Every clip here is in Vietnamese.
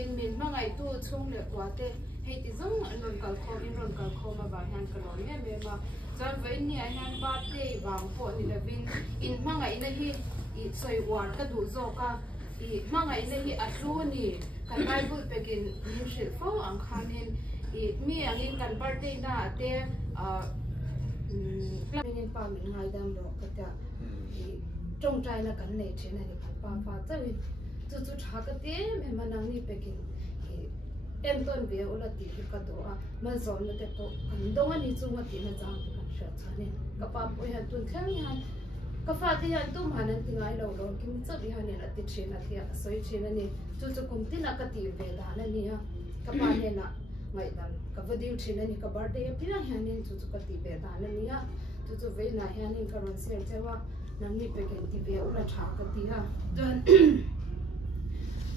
in min mangai tu chung le kwate hei ti zong anon kal khom in ron kal khom ba han kalon me ma chan vai ni a han ba te wang po ni le vin in mangai na hi I soi war ka du zo ka I mangai na hi atlu ni kan bible pekin min shil fo ang khanin I mi angin kan birthday na te min pa min ngai dam ro ka ta I trong trai na kan nei thena ni pa pa chawin chu tha ka te me manang ni pekin em ton ve ola ti ka do a ma zon na te po kan dong ani chu ma ti na jang ka sha chane ka pa po ya tun thang han ka fa ti han tu ma nan ti ngai lo lo kim cha bi han na ti thena thia soi thena ni chu kum ti na ka ti ve da na ni ha ka pa ne na ngai dan ka vadil thena ni ka birthday pi na han ni chu ka ti ve da na ni ha chu ve na han ni ka ron se chewa nan ni pekin ti ve ola tha ka ti ha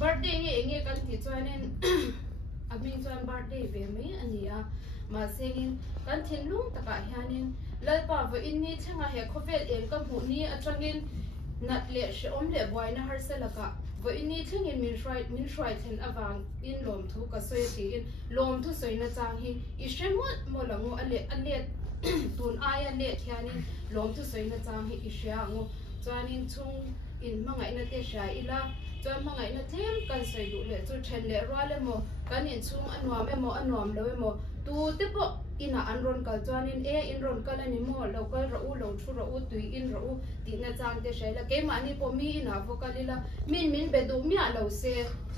birthday nge kan ti chuanin abing chuan birthday ve mai ania ma sengin kan thin lung taka hianin lalpa vo in ni thanga he khovel en ka mu ni atangin nat le she om le boy na har selaka vo in ni thingin min shrai then awang in lom thu ka soi ti in lom thu soi na chang hi I shemot molango ale tun aya le thianin lom thu soi na chang hi I shyango chuanin chung in mangai na te sha ila chuan mangai na them kan soi du le chu then le ro le mo kan in chung anwam emo anwam lo emo tu te po ina anron kal chuanin in ron kal ani mo local ro u lo thu ro u tui in ro u ti na chang te shaila ke ma ni po mi ina vokalila min be du mi a lo se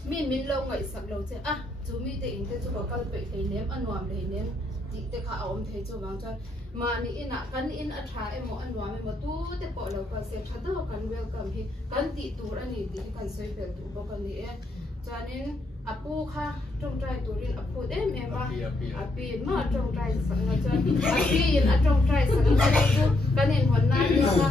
min lo ngai sak lo che chu mi te in te chu local pe te nem anwam le nem ti te kha om the chu wang chuan ma ni ina kan in a tha emo anwam emo tu te po local se thado kan welcome hi kan ti tur ani ti kan soi pel tu bo kan ni chuanin apu kha trong trai turin apu em ema api ma trong trai sang na chuan api in a trong trai sang na chu kan in hon na ni ka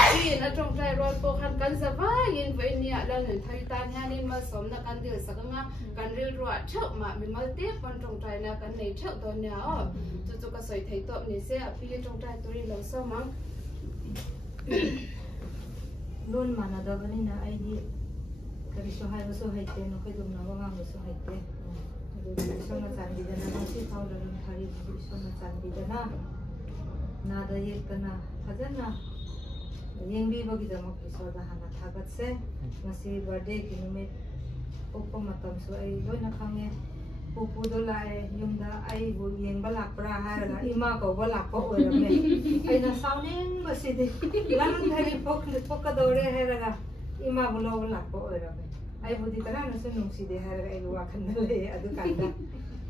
api in a trong trai rol po khan kan zawa in ve ni a lan thai tan hanin ma som na kan dil sakanga kan ril ro thau ma mi mal te kon trong trai na kan nei thau don nya chu ka soi thei to ni se api trong trai turin lo so mang luôn mà nó đâu bên này ai đi cái số hai số hai tiền nó cái đồng nào ngang số hai tiền rồi số nó chán đi ra nó chỉ thao rồi nó thay số nó chán đi ra na đây cái na cái na yang bi bagi dah mak số dah hana thagat se nasi birthday kini me opo matam so ai loi na khange pupu do lai yung da ai bu yang balak pra ha la ima ko balak ko oi ra me ai na saunin masi de lan thari pok ka dore ha ra ima bulo balak ko oi ra me ai bu di tara na se nung si de ha ra ai wa khan le adu kan da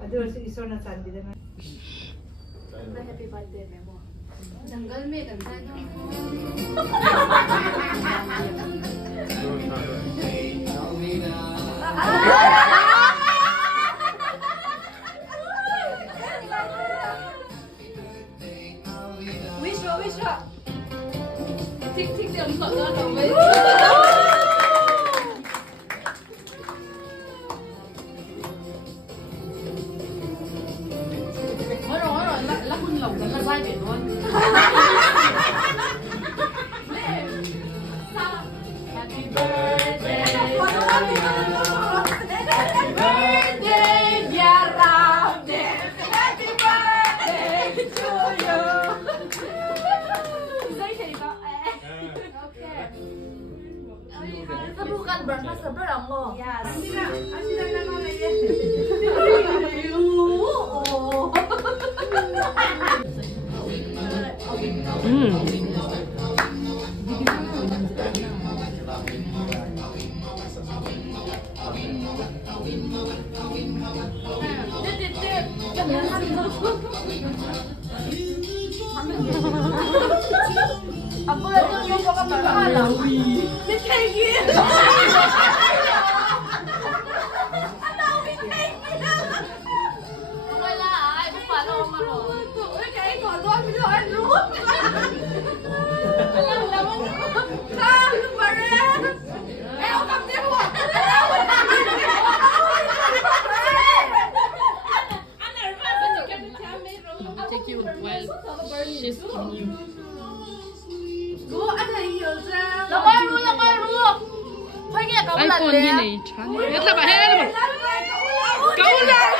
adu se isor na chan bi de na happy birthday me mo जंगल में Ganga wish thích điểm sợ ra đồng với rồi lắc quân lồng là dai biển luôn Happy birthday dear Ramde Happy birthday to you dây thì có ok bukan berapa seberang lo yes asira nama lagi Aku lagi nyong kok malam. Ni kayak gini. Thôi là ai cũng phải lo mà rồi. Cái còn tôi bây giờ anh rút. Làm sao lúc mà ra. Em không cầm tiếp một. Take you while she's killing you. Go, anh này hiểu ra. Làm ơi luôn. thôi nghe cậu lần lên này hết là bà hết là cậu là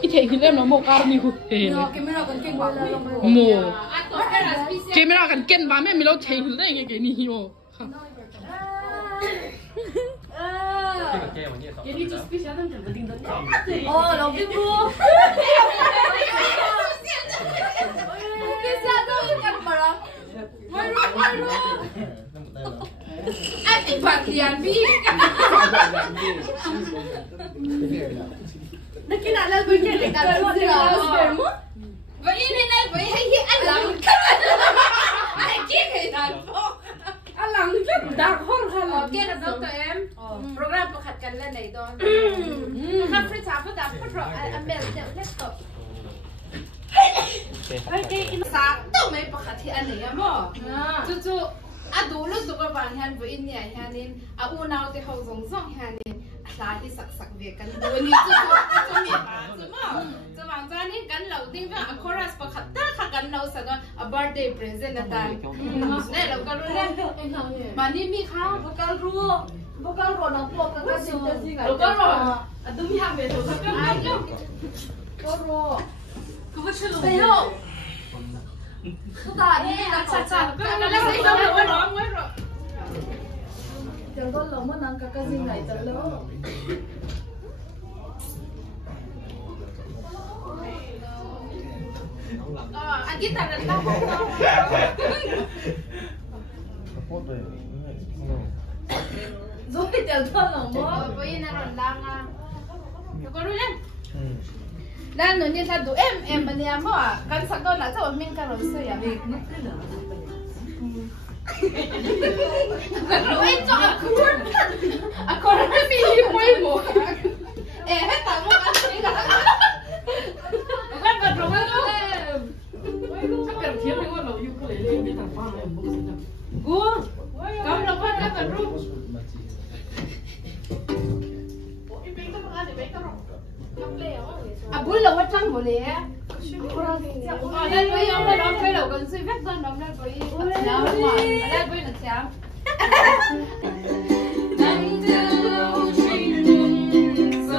ít thấy film nó một cái nhiều thế mồ camera cần kiên vào mẹ mình lâu thấy lên cái nhiều 얘네 just special 한테 뭐 딩동. 너무 부어. Anh thích phạt tiền đi. Nó cái nào là bây giờ để đặt luôn rồi. Vậy nên này vậy hay anh làm anh chết hay thật không? Anh làm cái đặc hơn hơn. Kia là đâu tụi em? Program có khátกันlên này thôi. Khát free time có đáp có rồi anh bèn để let's go. Sáng tụi mấy bác khát thì anh này em à? Chú đủ lúc tụi các bạn hàng với in nhà hàng nên u nào thì hậu giống giống hàng nên là đi sặc sặc việcกันด้วยนี่chúมีchúบางจานนี่กันเราดิ้งว่าchorusประคัตตาขัดกันเราสักก็birthday present นะตาเนี่ยเราก็รู้แล้วมานี่มีข้าวพวกเรารู้น้องพวกกันก็สิ่งที่เราก็รู้ดูมีทางเดียวสักก็รู้ก็ว่าชื่ออะไรอ่ะก็ตานี่นะชัดๆก็แล้วใส่ตัวเราร้องไว้หรอJangan lama nang kakak sih nggak itu loh. Kita ada tahu. Rồi jangan lama. Bây giờ nó đang có đúng không? Đang nói như là đủ em bên nhà mà căn sắc đó là cho mình cái rồi sửa ya. Rồi cho aku orang pilih muimu. Tak mau asli dah. Bukan berdua tu. Kan dia memang lalu yuk kalau ini dia tak faham yang bagus itu. Gua, kau nak buat apa berdua? Abul lah macam boleh. Ada dua yang dah nampak dah kan sih vet dah nampak boleh. Ada dua nak siap. So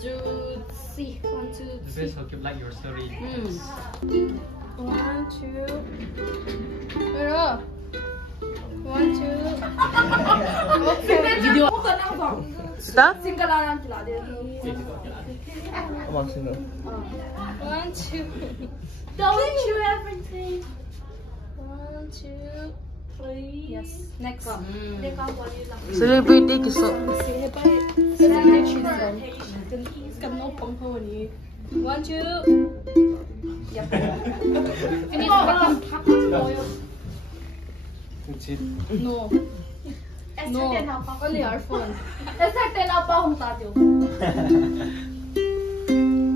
2, 3. 1, 2, The 3. best hope you like your story. 1, 2. Pero. 1, 2. Okay. Video. Stop. Singkalan sila din. 1, 2. Don't chew everything. 1, 2, 3. Yes. Next. Celebrity kiso. Celebrity kiso. Cầm nốt bông thôi nhỉ. 1, 2. Yep. Cái này phải cầm thắt rồi. No. No. Only our phone. Esa tên nào bao không ta tiêu.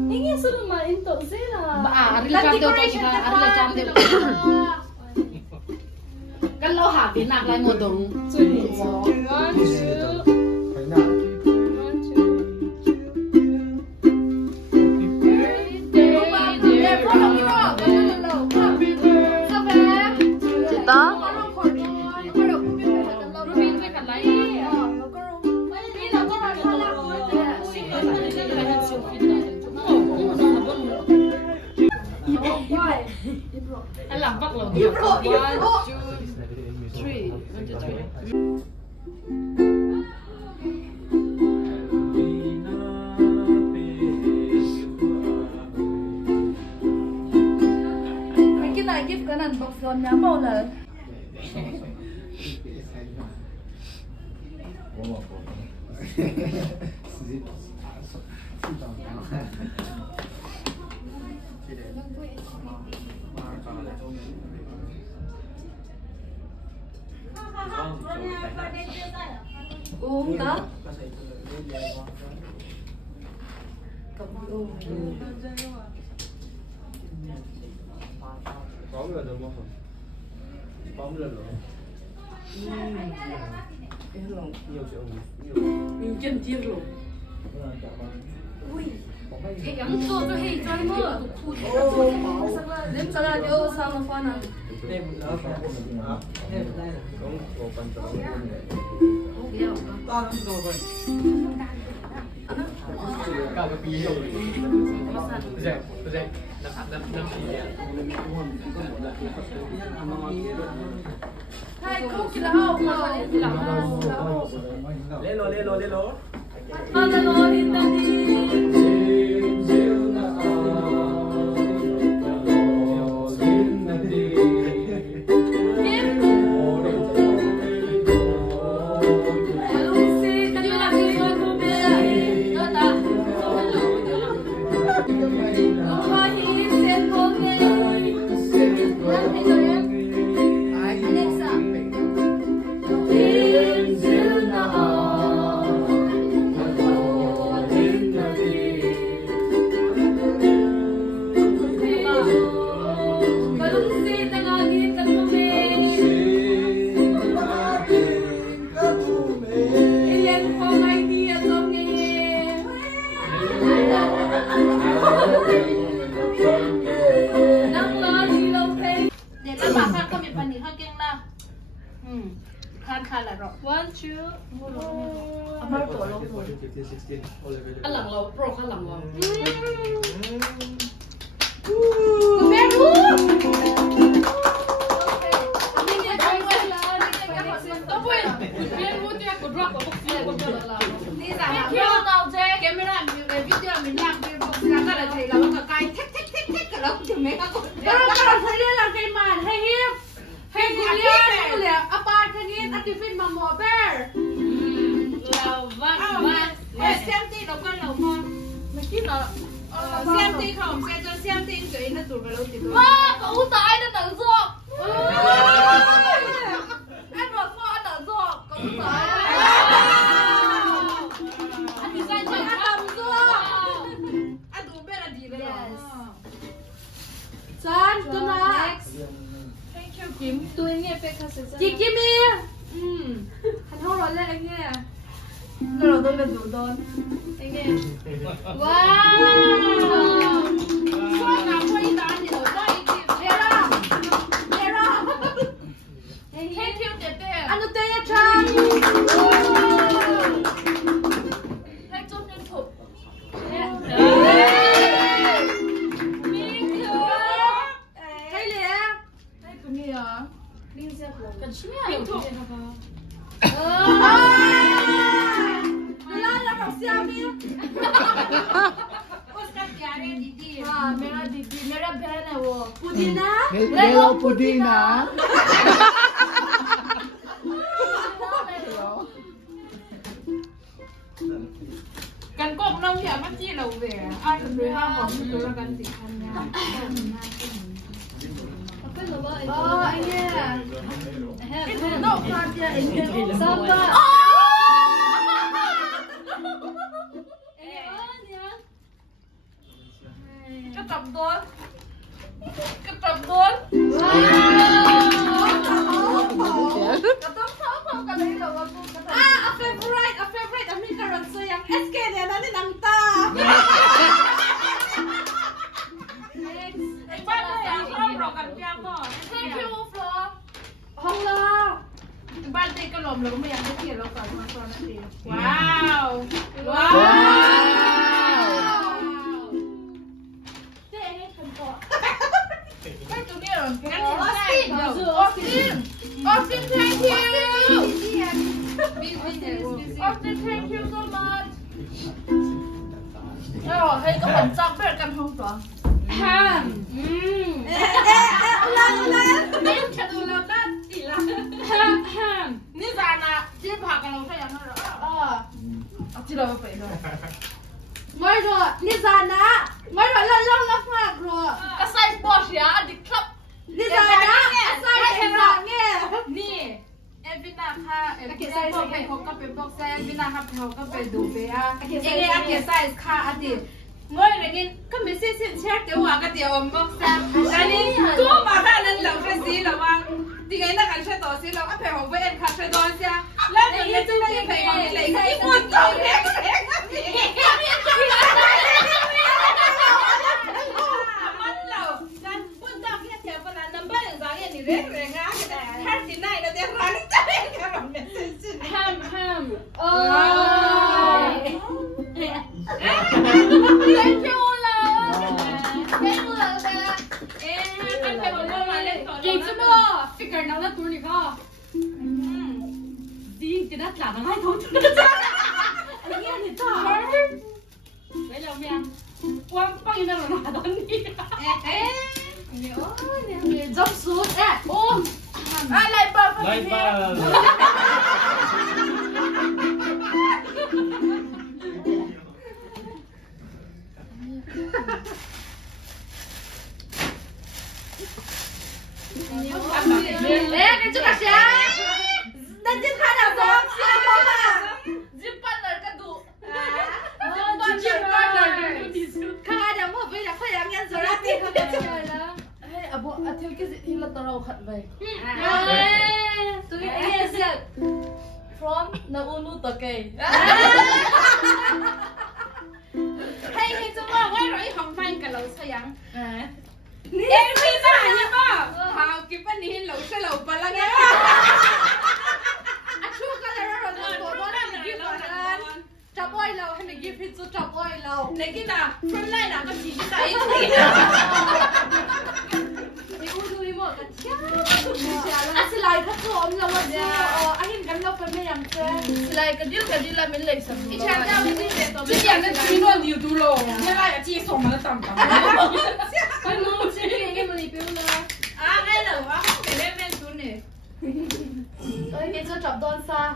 Ini sudah main tuh sih lah. Ari la jam deu to sila, ari la jam deu. Kan lo ha tin nak lai ngodong. 1, 2. Anh làm vắt lầu. 1, 2, 3. 3. cái này give cái này bọc giòn nhá bao lời. Uống đó. Có người được không? Có người được không? Nhiều triệu nhiều Chân chiếc rồi. Cái gắn cho hay cho mưa. Đến sau đó vô sao mà phone à? Đây một lớp phải đây một đây có một phần tròn to lắm rồi cao cái pí rồi dậy năm Hai không chỉ là hậu mà chỉ là hậu. lên lô Hello, Khan là rồi. 1, 2. Amar tổ lông rồi. Ăn lẳng lầu, pro khăn lẳng lầu. Cô bé đu. Camera video mình làm cái là thầy là nó cái thích cái đó cũng mấy cái Kalau saya lagi man, hey him, hey kuliah, kuliah apa kengin aktifin mamo bear. xem tí đâu có lâu ngon mà chứ là xem tí không xem cho xem tí cái nó tụt vào lâu thì Wow, cậu tại nó tự ruột. Anh vào kho anh tự ruột, cậu tại. Anh đi ra chơi anh tự ruột. anh tụt bên là gì vậy San, tôi nói. thank you Kim tôi nghe về cái Chị Kim đi. Anh không nói lên anh nghe. Lần đầu tôi gần rủ đón. anh nghe wow cho nào cho đi bán thì đổi cho đi Kim thank you tete Anh được tên nha Trang. hay chốt liên tục Clean self love. Kan sini ada tu. Lala Roxiami. उसका प्यारे दीदी हाँ मेरा दीदी मेरा बहन है वो पुदीना Hello, Pudina. Kan kok nông nhà mắt chi lầu về. Ai cũng về ham hòm tôi là kan tịt tham nha. Oh iya. No, Claudia ini. Sapa. Cái tập đốn. Cái tập đốn. Cái tập tháo không cái đấy là con cái. a favorite ami karon so yang SK ne na ni nang ta Anh bắt đây à? Không rồi cần piang mà. thank you Flo Allah. Ban đây cái lồng là cũng bây giờ cái kia nó còn hoàn toàn là gì? Wow. Wow. thế hết phần cọ Cái tụi kia rồi. Cái này Austin Austin thank you Austin, thank you so much. Rồi, hay có phần trong biết cần không rồi. ham Nên cho tôi làm đó chỉ là ham như là nè, chỉ phạt cái lòng thay nó rồi. Chỉ đâu phải rồi. mới rồi Nizana mới rồi là long lắm phạt rồi Cái size boss ya, đi club. Nizana sai cái rồi nghe Nè, Elvina ha, Elvina có phải học các bài box xe, Elvina học các bài đủ về à. Cái cái size ha, anh đi. Mới là cái mình sẽ check tiểu hòa cái tiểu box xe. Cái này, tôi mà ra nên làm cái gì là mà. Thì cái này cái tổ xí là áp phải học với em khác phải đón xe. Lên được cái chúng ta phải học lấy cái môn tàu này. ham Thank you là anh phải nói mà lên khỏi chị chứ mơ figure nào là tuổi này có gì cái đất là nó hay thôi anh nghe thì sao đấy là mẹ quăng bao nhiêu năm là nó đón đi nhớ dốc xuống ôm ai lại bờ Light bulb. cái chú bác sĩ đang trên hai đầu con zip partner cái đủ khang ai đang một với là phải làm nhân rồi đó thì không được rồi đó à bộ à theo cái gì thì là tao khẩn về tôi nghe xem from na unu to kê hay chúng ta quay rồi không phải cái lẩu sayang em đi ra nhá ba hào kịp anh đi lẩu xe lẩu bà lăng á chú cái này rồi rồi rồi đó là cái gì vậy chọc oi lâu hay mình give it to chọc oi lâu này kia nào from này nào có chỉ cái đi u đuôi một cái chả xin lại các cô lâu rồi anh em gắn lâu với mấy em chơi lại cái điều là mình lấy sắm ít chả nhau đi để tôi之前那评论有毒了，现在也寄送了当当。cái nụ chỉ cái mà đi biểu là à cái là quá không phải lên bên xuống này ơi cái cho chọc đòn xa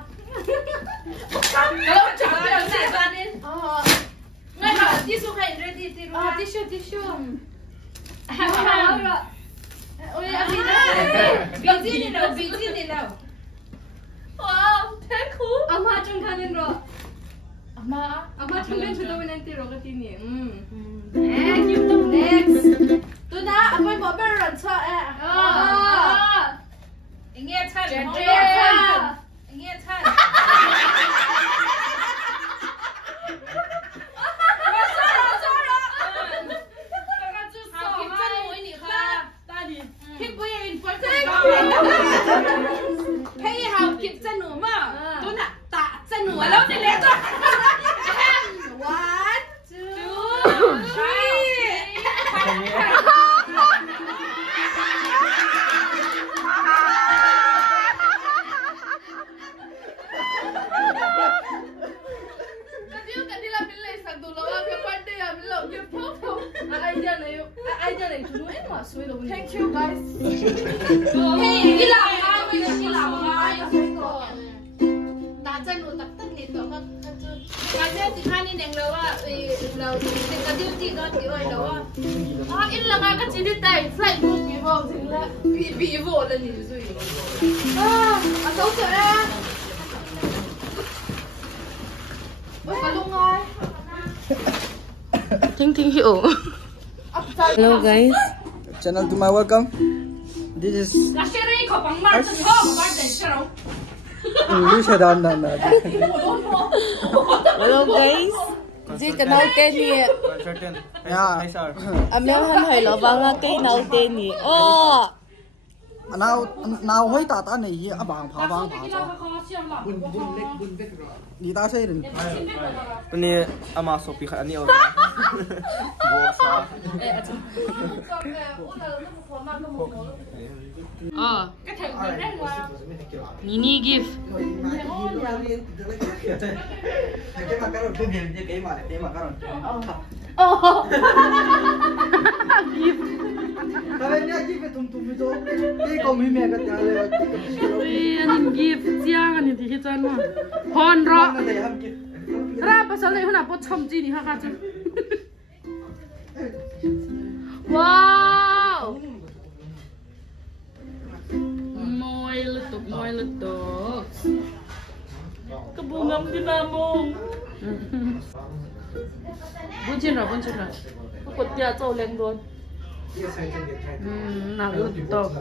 cái lúc chọn là sẽ ra đi ngay là đi xuống hay ready đi luôn tissue ôi anh đi đâu vị trí đi đâu wow thế cool 엄마 좀 가는 거 엄마 정면 주도면 뒤로 가더니 next 누나 아빠 뭐 별로 쳐 nghe chân nghe chân Hey, how kịp chân nụ mà tôi nè tạ chân nụ ở lâu thì lẽ rồi 1 2 3 cái điều gì đó thì ơi đâu à ít là cái chỉ đi tay phải mua bị vô thì là bị vô là gì rồi à đâu chơi à cái luôn rồi Ting hiểu. Hello guys. Channel to my welcome. This is English dan. Hello guys. Gì cái nào tên gì? Yeah. Amel han hỏi lo bang cái nào tên gì? Oh. Nào hoi ta ta này abang phá cho. Đi ta xây đến. Cái này ama sopi khai anh yêu. Cái thằng này là mini gift. Cái mà cái rồi tôi nhìn cái mà cái rồi. Tapi ni aja betul itu. Ini kami mega jalan. Anh gift giang anh thì cái chân mà. Hòn rõ. Ra bây giờ lại hôm nào bắt chăm chỉ đi ha cả chứ. Wow. Môi lật tục. Cái bùn ngâm đi nam mông. Buôn trên rồi. Có cột tia trâu lên luôn. Nào lật tục.